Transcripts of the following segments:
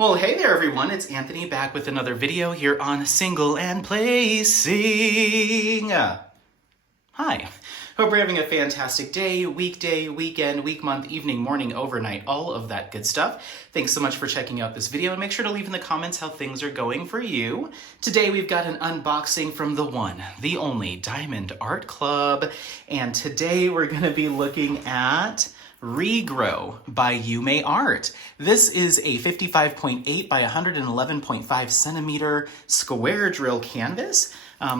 Well, hey there everyone, it's Anthony back with another video here on Single and Placing. Hi, hope you're having a fantastic day, weekday, weekend, week, month, evening, morning, overnight, all of that good stuff. Thanks so much for checking out this video and make sure to leave in the comments how things are going for you. Today we've got an unboxing from the one, the only Diamond Art Club, and today we're going to be looking at Regrow by Yuumei Art. This is a 55.8 by 111.5 centimeter square drill canvas.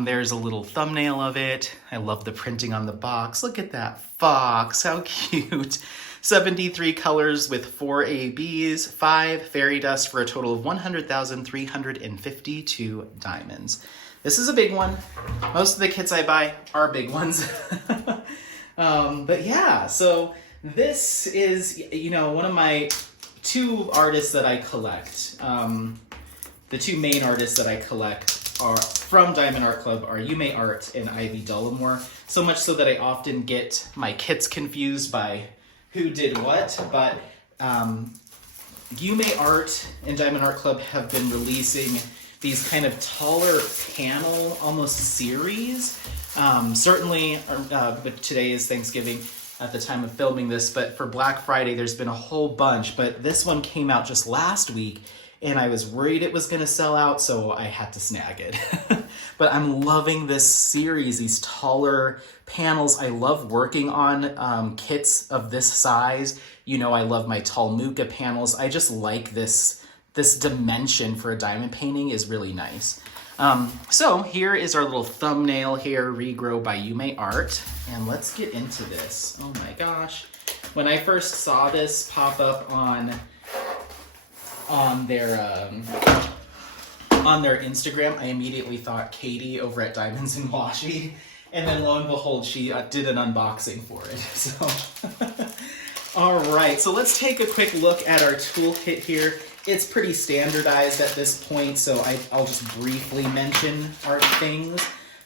There's a little thumbnail of it. I love the printing on the box. Look at that fox, how cute. 73 colors with 4 ABs, 5 fairy dust for a total of 100,352 diamonds. This is a big one. Most of the kits I buy are big ones. But yeah, so this is, one of my two artists that I collect. The two main artists that I collect are from Diamond Art Club are Yuumei Art and Ivy Dollamore. So much so that I often get my kits confused by who did what. But Yuumei Art and Diamond Art Club have been releasing these kind of taller panel, almost series. Certainly, but today is Thanksgiving at the time of filming this, but for Black Friday, there's been a whole bunch, but this one came out just last week, and I was worried it was gonna sell out, so I had to snag it. But I'm loving this series, these taller panels. I love working on kits of this size. I love my tall Muka panels. I just like this dimension for a diamond painting is really nice. So here is our little thumbnail here, Regrow by Yuumei Art, and let's get into this. Oh my gosh. When I first saw this pop up on their Instagram, I immediately thought Katie over at Diamonds and Washi, and then lo and behold, she did an unboxing for it. So, all right, so let's take a quick look at our toolkit here. It's pretty standardized at this point, so I'll just briefly mention our things.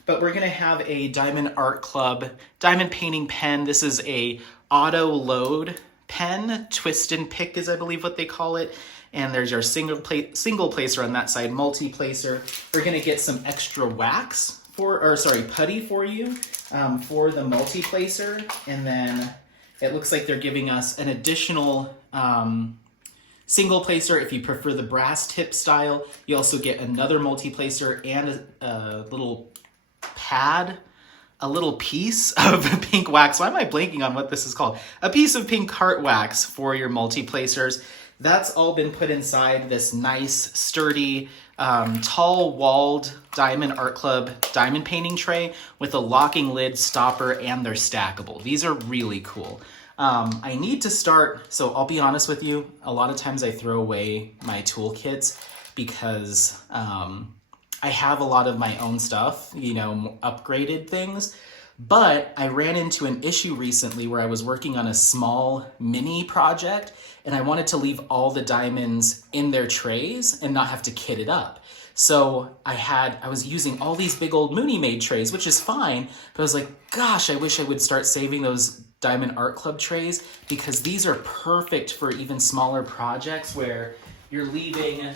But we're gonna have a Diamond Art Club diamond painting pen. This is a auto load pen, twist and pick is I believe what they call it. And there's our single placer on that side, multi-placer. We're gonna get some extra wax putty for you for the multi-placer. And then it looks like they're giving us an additional single placer if you prefer the brass tip style. You also get another multi-placer and a little pad, a little piece of pink wax. Why am I blanking on what this is called? A piece of pink cart wax for your multi-placers. That's all been put inside this nice, sturdy, tall-walled Diamond Art Club diamond painting tray with a locking lid, stopper, and they're stackable. These are really cool. I need to start, so I'll be honest with you, a lot of times I throw away my toolkits because I have a lot of my own stuff, upgraded things, but I ran into an issue recently where I was working on a small mini project and I wanted to leave all the diamonds in their trays and not have to kit it up. So I was using all these big old Mooney made trays, which is fine, but I was like, gosh, I wish I would start saving those Diamond Art Club trays because these are perfect for even smaller projects where you're gonna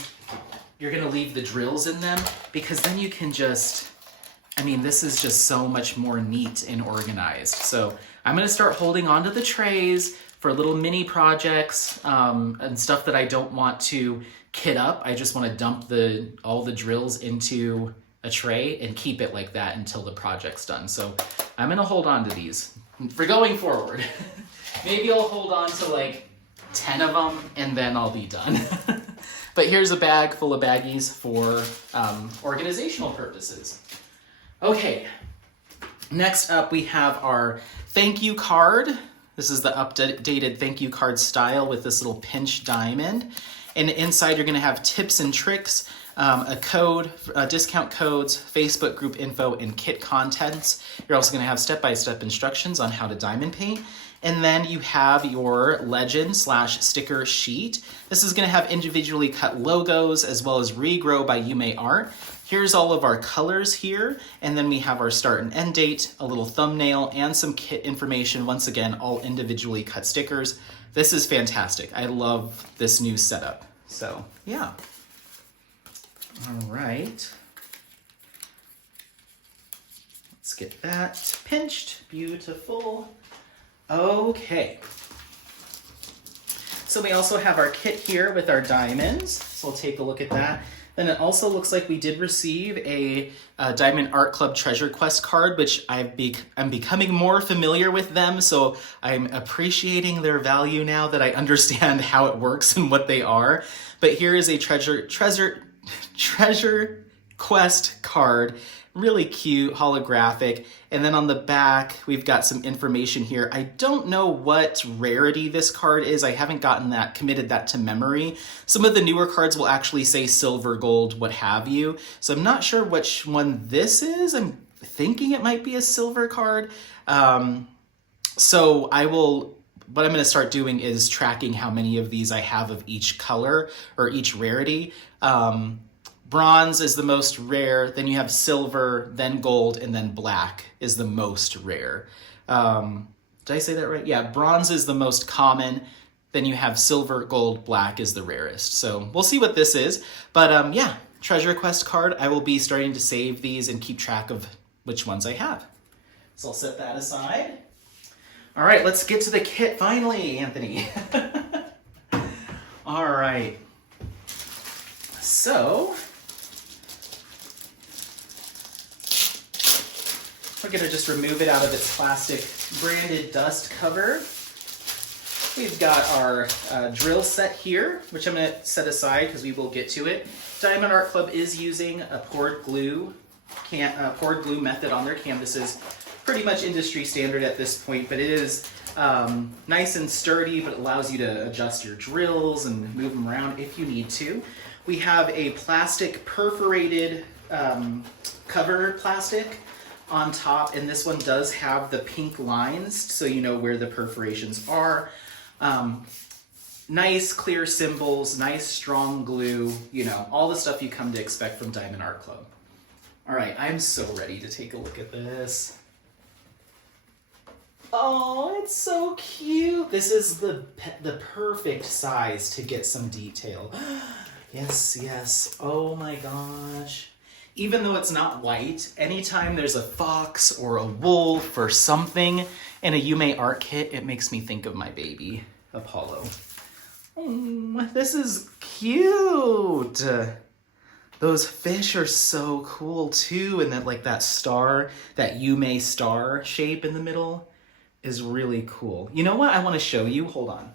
leave the drills in them because then you can this is just so much more neat and organized. So I'm gonna start holding onto the trays for little mini projects and stuff that I don't want to kit up. I just want to dump all the drills into a tray and keep it like that until the project's done. So I'm gonna hold on to these for going forward. Maybe I'll hold on to like 10 of them and then I'll be done. But here's a bag full of baggies for organizational purposes. Okay, next up we have our thank you card. This is the updated thank you card style with this little pinch diamond. And inside you're gonna have tips and tricks, a code, discount codes, Facebook group info, and kit contents. You're also gonna have step-by-step instructions on how to diamond paint. And then you have your legend/sticker sheet. This is gonna have individually cut logos as well as Regrow by Yuumei Art. Here's all of our colors here, and then we have our start and end date, a little thumbnail, and some kit information. Once again, all individually cut stickers. This is fantastic. I love this new setup. So yeah. All right. Let's get that pinched. Beautiful. Okay. So we also have our kit here with our diamonds. So we'll take a look at that. Then it also looks like we did receive a Diamond Art Club Treasure Quest card, which I'm becoming more familiar with them. So I'm appreciating their value now that I understand how it works and what they are. But here is a treasure quest card. Really cute, holographic. And then on the back, we've got some information here. I don't know what rarity this card is. I haven't committed that to memory. Some of the newer cards will actually say silver, gold, what have you. So I'm not sure which one this is. I'm thinking it might be a silver card. So what I'm going to start doing is tracking how many of these I have of each color or each rarity. Bronze is the most rare, then you have silver, then gold, and then black is the most rare. Did I say that right? Yeah, bronze is the most common, then you have silver, gold, black is the rarest. So we'll see what this is. But yeah, treasure quest card. I will be starting to save these and keep track of which ones I have. So I'll set that aside. All right, let's get to the kit finally, Anthony. All right. So we're going to just remove it out of its plastic branded dust cover. We've got our drill set here, which I'm going to set aside because we will get to it. Diamond Art Club is using a poured glue method on their canvases. Pretty much industry standard at this point, but it is nice and sturdy, but allows you to adjust your drills and move them around if you need to. We have a plastic perforated cover plastic on top, and this one does have the pink lines so you know where the perforations are. Nice clear symbols, nice strong glue, you know, all the stuff you come to expect from Diamond Art Club. All right, I'm so ready to take a look at this. Oh, it's so cute. This is the perfect size to get some detail. Yes, yes. Oh my gosh. Even though it's not white, anytime there's a fox or a wolf or something in a Yuumei art kit, it makes me think of my baby, Apollo. Oh, this is cute. Those fish are so cool too, and that star, that Yuumei star shape in the middle is really cool. You know what I want to show you? Hold on.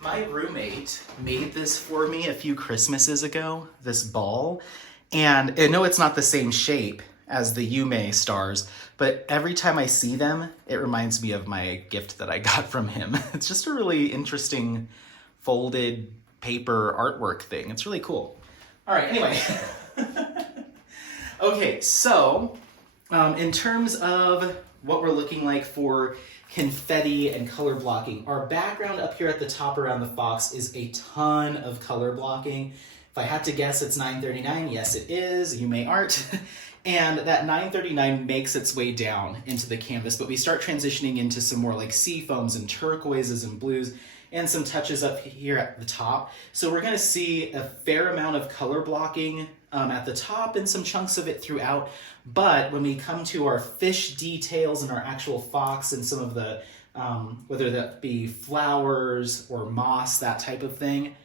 My roommate made this for me a few Christmases ago, this ball, and I know it's not the same shape as the Yuumei stars, but every time I see them, it reminds me of my gift that I got from him. It's just a really interesting folded paper artwork thing. It's really cool. All right, anyway. Okay, so in terms of what we're looking like for confetti and color blocking, our background up here at the top around the fox is a ton of color blocking. If I had to guess, it's $9.39. Yes, it is. Yuumei art. And that $9.39 makes its way down into the canvas, but we start transitioning into some more like sea foams and turquoises and blues and some touches up here at the top. So we're gonna see a fair amount of color blocking at the top and some chunks of it throughout. But when we come to our fish details and our actual fox and some of the, whether that be flowers or moss, that type of thing,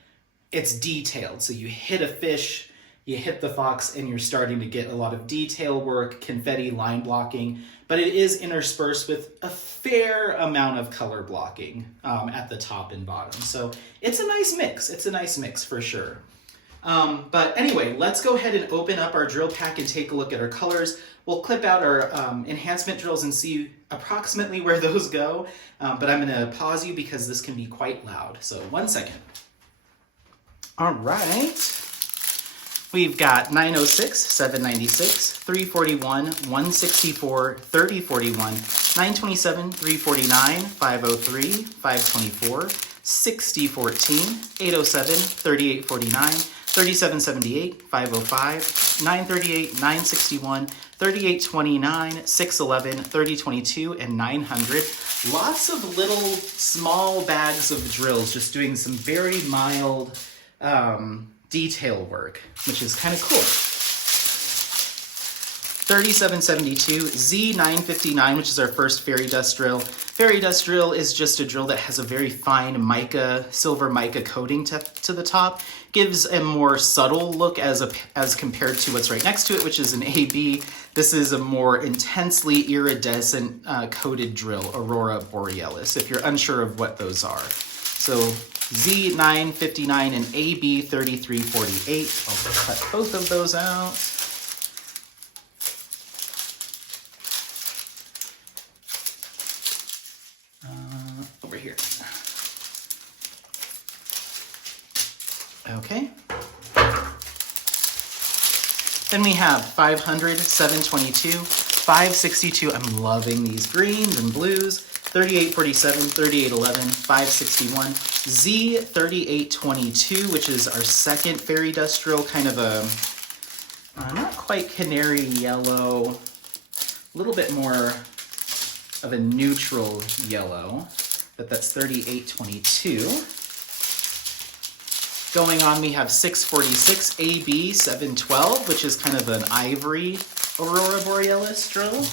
it's detailed. So you hit a fish, you hit the fox, and you're starting to get a lot of detail work, confetti, line blocking, but it is interspersed with a fair amount of color blocking at the top and bottom. So it's a nice mix. It's a nice mix for sure. But anyway, let's go ahead and open up our drill pack and take a look at our colors. We'll clip out our enhancement drills and see approximately where those go, but I'm gonna pause you because this can be quite loud. So 1 second. All right. We've got 906, 796, 341, 164, 3041, 927, 349, 503, 524, 6014, 807, 3849, 3778, 505, 938, 961, 3829, 611, 3022, and 900. Lots of little small bags of drills, just doing some very mild detail work, which is kind of cool. 3772, Z959, which is our first fairy dust drill. Fairy dust drill is just a drill that has a very fine mica, silver mica coating to the top. Gives a more subtle look as compared to what's right next to it, which is an AB. This is a more intensely iridescent coated drill, Aurora Borealis, if you're unsure of what those are. So Z959 and AB3348. I'll cut both of those out. Over here. Okay. Then we have 500, 722, 562. I'm loving these greens and blues. 3847, 3811, 561, Z3822, which is our second fairy dust drill, kind of a not quite canary yellow, a little bit more of a neutral yellow, but that's 3822. Going on, we have 646 AB 712, which is kind of an ivory Aurora Borealis drill.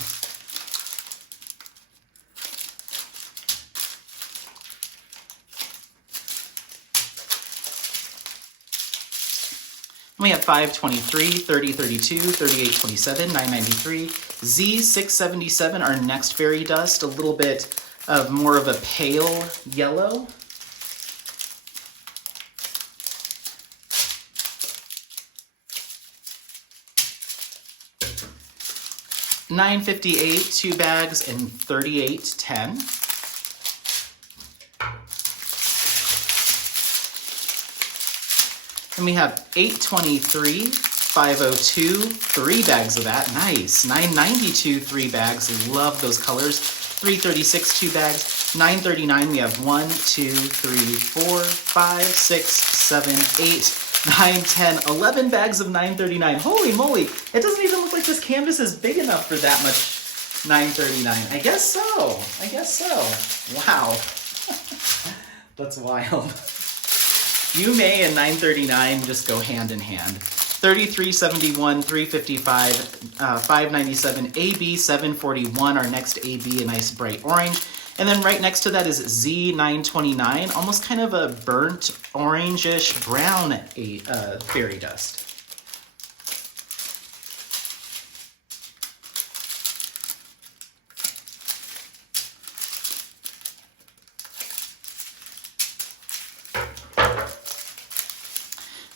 We have 523, 3032, 3827, 993, Z677, our next fairy dust, a little bit of more of a pale yellow. $958, 2 bags, and 3810. And we have 823, 502, 3 bags of that. Nice. 992, 3 bags. Love those colors. 336, 2 bags. 939, we have 1, 2, 3, 4, 5, 6, 7, 8, 9, 10, 11 bags of 939. Holy moly. It doesn't even look like this canvas is big enough for that much 939. I guess so. I guess so. Wow. That's wild. Yuumei and 939 just go hand in hand. 3371, 355, 597, AB 741, our next AB, a nice bright orange. And then right next to that is Z929, almost kind of a burnt orangish brown fairy dust.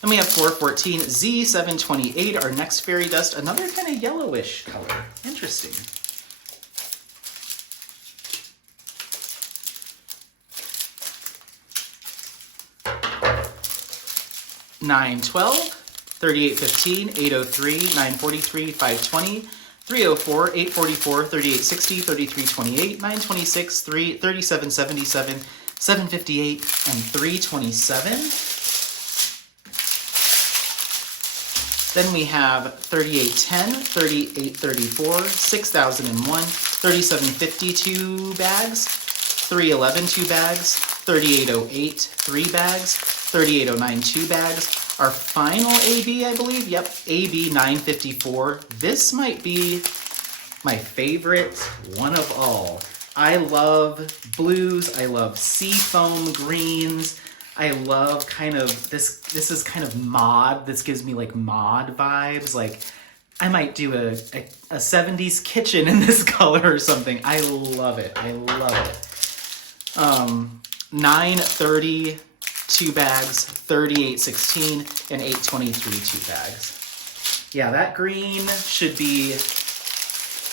Then we have 414, Z728, our next fairy dust, another kind of yellowish color. Interesting. $912, 3815, 803, 943, 520, 304, 844, 3860, 3328, 926, 3777, 758, and 327. Then we have 3810, 3834, 6001, 3752 bags, 311 2 bags, 3808 3 bags, 3809 2 bags. Our final AB, I believe, yep, AB 954. This might be my favorite one of all. I love blues, I love seafoam greens. I love kind of, this is kind of mod. This gives me like mod vibes. Like I might do a 70s kitchen in this color or something. I love it. I love it. 930, 2 bags, 3816, and 823, 2 bags. Yeah, that green should be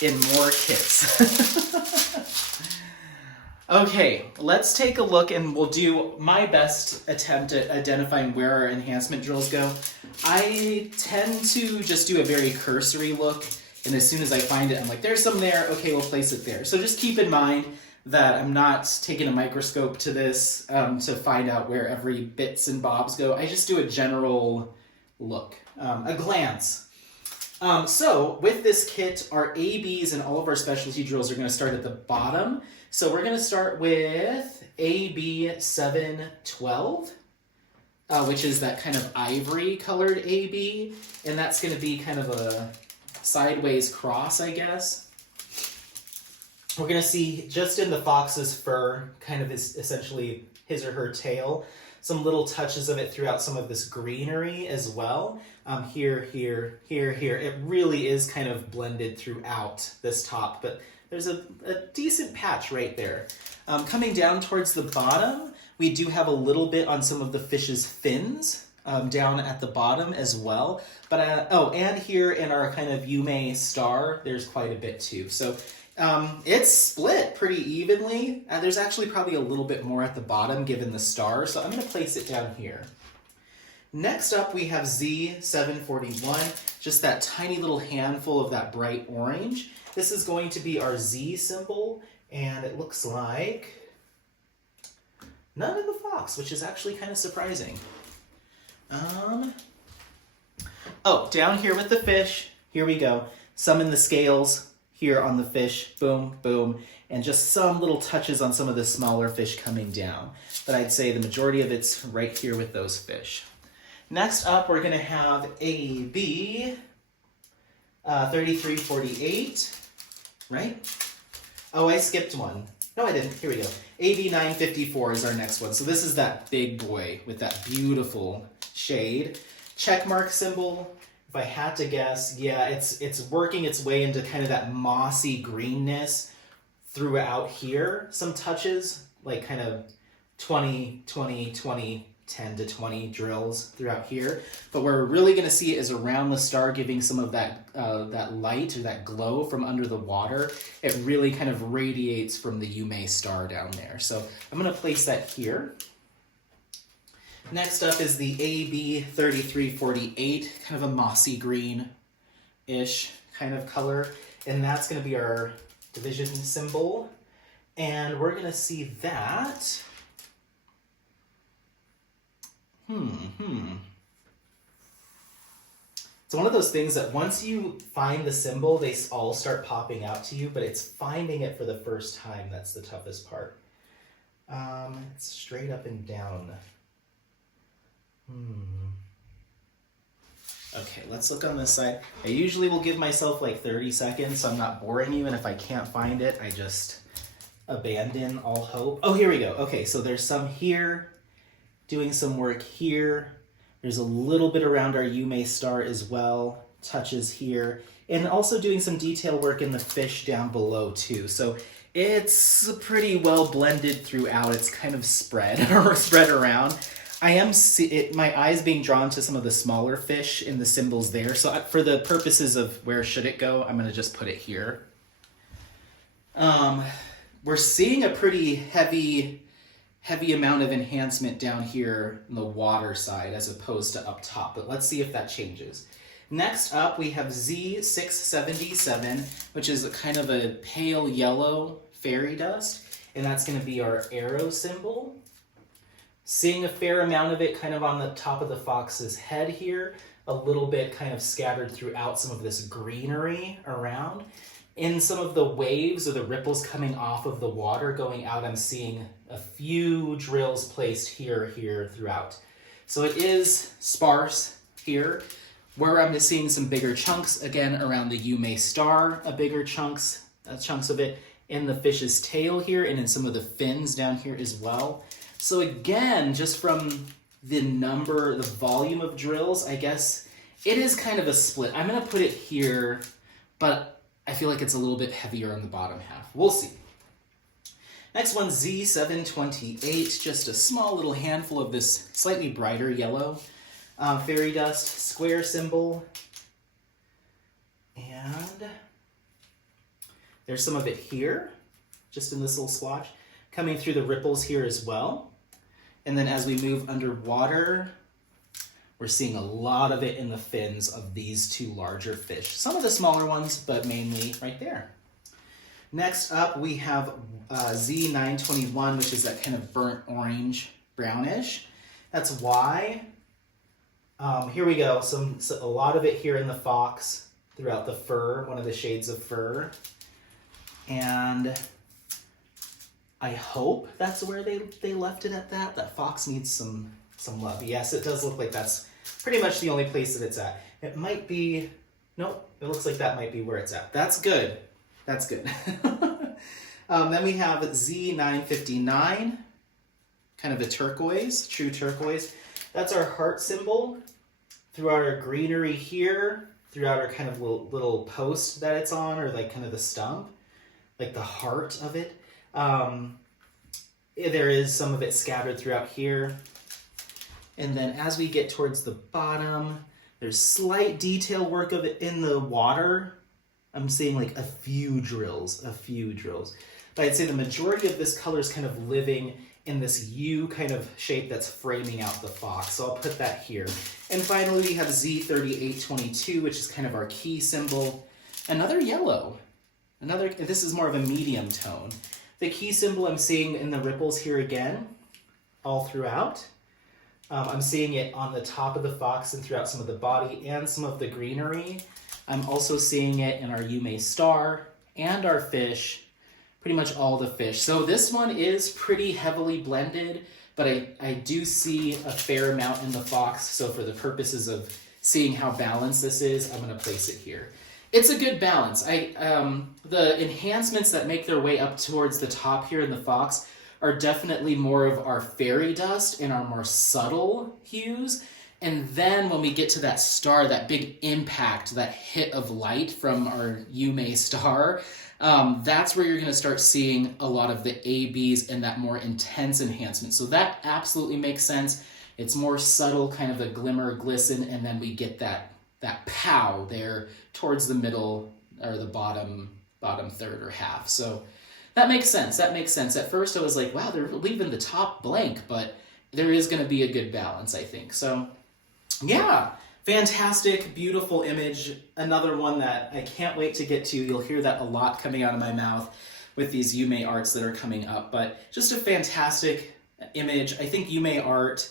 in more kits. Okay, let's take a look and we'll do my best attempt at identifying where our enhancement drills go. I tend to just do a very cursory look, and as soon as I find it, I'm like, there's some there, okay, we'll place it there. So just keep in mind that I'm not taking a microscope to this to find out where every bits and bobs go. I just do a general look, a glance. So with this kit, our ABs and all of our specialty drills are going to start at the bottom. So we're going to start with AB 712, which is that kind of ivory colored AB. And that's going to be kind of a sideways cross, I guess. We're going to see just in the fox's fur, kind of essentially his or her tail, some little touches of it throughout some of this greenery as well. Here, here, here, here. It really is kind of blended throughout this top, but there's a decent patch right there. Coming down towards the bottom, we do have a little bit on some of the fish's fins down at the bottom as well. But and here in our kind of Yuumei star, there's quite a bit too. So it's split pretty evenly. There's actually probably a little bit more at the bottom given the star, so I'm going to place it down here. Next up, we have Z741, just that tiny little handful of that bright orange. This is going to be our Z symbol, and it looks like none of the fox, which is actually kind of surprising. Oh, down here with the fish, here we go. Some in the scales, here on the fish, boom, boom, and just some little touches on some of the smaller fish coming down. But I'd say the majority of it's right here with those fish. Next up, we're going to have AB 3348, right? Oh, I skipped one. No, I didn't. Here we go. AB 954 is our next one. So this is that big boy with that beautiful shade. Checkmark symbol. If I had to guess, yeah, it's working its way into kind of that mossy greenness throughout here. Some touches, like kind of 20, 20, 20, 10 to 20 drills throughout here. But where we're really going to see it is around the star, giving some of that that light or that glow from under the water. It really kind of radiates from the Yuumei star down there. So I'm going to place that here. Next up is the AB 3348, kind of a mossy green-ish kind of color. And that's going to be our division symbol. And we're going to see that. It's one of those things that once you find the symbol, they all start popping out to you, but it's finding it for the first time that's the toughest part. It's straight up and down. Okay, let's look on this side. I usually will give myself like 30 seconds, so I'm not boring you, and if I can't find it, I just abandon all hope. Oh, here we go. Okay, so there's some here, doing some work here. There's a little bit around our Yuumei star as well, touches here, and also doing some detail work in the fish down below too. So it's pretty well blended throughout. It's kind of spread around. I am my eyes being drawn to some of the smaller fish in the symbols there. So for the purposes of where should it go, I'm going to just put it here. We're seeing a pretty heavy amount of enhancement down here in the water side as opposed to up top, but let's see if that changes. Next up, we have Z677, which is a kind of a pale yellow fairy dust, and that's going to be our arrow symbol. Seeing a fair amount of it kind of on the top of the fox's head here, a little bit kind of scattered throughout some of this greenery around. In some of the waves or the ripples coming off of the water going out, I'm seeing a few drills placed here throughout. So it is sparse here. Where I'm just seeing some bigger chunks, again, around the Yuumei star, bigger chunks of it, in the fish's tail here, and in some of the fins down here as well. So again, just from the volume of drills, I guess it is kind of a split. I'm going to put it here, but I feel like it's a little bit heavier on the bottom half. We'll see. Next one, Z728, just a small little handful of this slightly brighter yellow fairy dust, square symbol. And there's some of it here, just in this little splotch, coming through the ripples here as well. And then as we move underwater, we're seeing a lot of it in the fins of these two larger fish. Some of the smaller ones, but mainly right there. Next up, we have Z921, which is that kind of burnt orange, brownish. That's why. Here we go. A lot of it here in the fox, throughout the fur, one of the shades of fur. And I hope that's where they left it at that. That fox needs some love. Yes, it does look like that's pretty much the only place that it's at. It might be, nope, it looks like that might be where it's at. That's good. That's good. Then we have Z959, kind of a turquoise, true turquoise. That's our heart symbol throughout our greenery here, throughout our kind of little post that it's on, or like kind of the stump, like the heart of it. There is some of it scattered throughout here. And then as we get towards the bottom, there's slight detail work of it in the water. I'm seeing like a few drills. But I'd say the majority of this color is kind of living in this U kind of shape that's framing out the fox. So I'll put that here. And finally, we have Z3822, which is kind of our key symbol. Another yellow. This is more of a medium tone. The key symbol I'm seeing in the ripples here again, all throughout. I'm seeing it on the top of the fox and throughout some of the body and some of the greenery. I'm also seeing it in our Yuumei star and our fish, pretty much all the fish. So this one is pretty heavily blended, but I do see a fair amount in the fox. So for the purposes of seeing how balanced this is, I'm gonna place it here. It's a good balance. The enhancements that make their way up towards the top here in the fox are definitely more of our fairy dust and our more subtle hues. And then when we get to that star, that big impact, that hit of light from our Yuumei star, that's where you're going to start seeing a lot of the ABs and that more intense enhancement. So that absolutely makes sense. It's more subtle, kind of the glimmer, glisten, and then we get that pow there towards the middle or the bottom third or half. So that makes sense. At first I was like, wow, they're leaving the top blank, but there is going to be a good balance, I think. So yeah, fantastic, beautiful image. Another one that I can't wait to get to. You'll hear that a lot coming out of my mouth with these Yuumei arts that are coming up, but just a fantastic image. I think Yuumei art,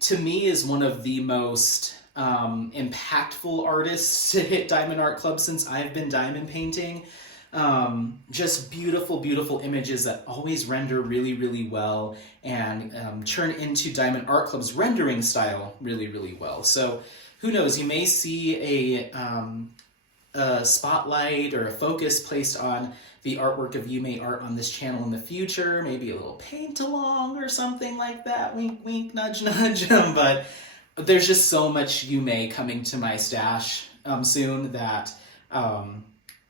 to me, is one of the most impactful artists to hit Diamond Art Club since I've been diamond painting. Just beautiful, beautiful images that always render really, really well and turn into Diamond Art Club's rendering style really, really well. So who knows, you may see a spotlight or a focus placed on the artwork of Yuumei art on this channel in the future, maybe a little paint along or something like that, wink, wink, nudge, nudge. But there's just so much Yuumei coming to my stash soon that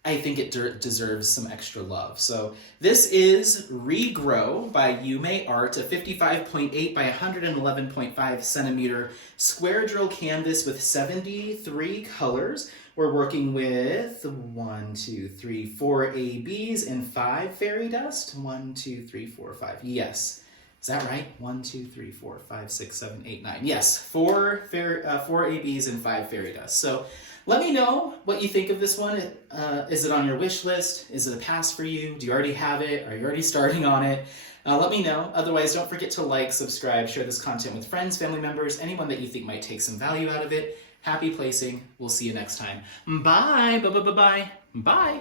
I think it deserves some extra love. So this is Regrow by Yuumei Art, a 55.8 by 111.5 centimeter square drill canvas with 73 colors. We're working with 4 ABs and 5 fairy dust. 1, 2, 3, 4, 5. Yes. Is that right? 1, 2, 3, 4, 5, 6, 7, 8, 9. Yes, 4 ABs and 5 fairy dust. So let me know what you think of this one. Is it on your wish list? Is it a pass for you? Do you already have it? Are you already starting on it? Let me know. Otherwise, don't forget to like, subscribe, share this content with friends, family members, anyone that you think might take some value out of it. Happy placing. We'll see you next time. Bye. Bye. Bye. Bye.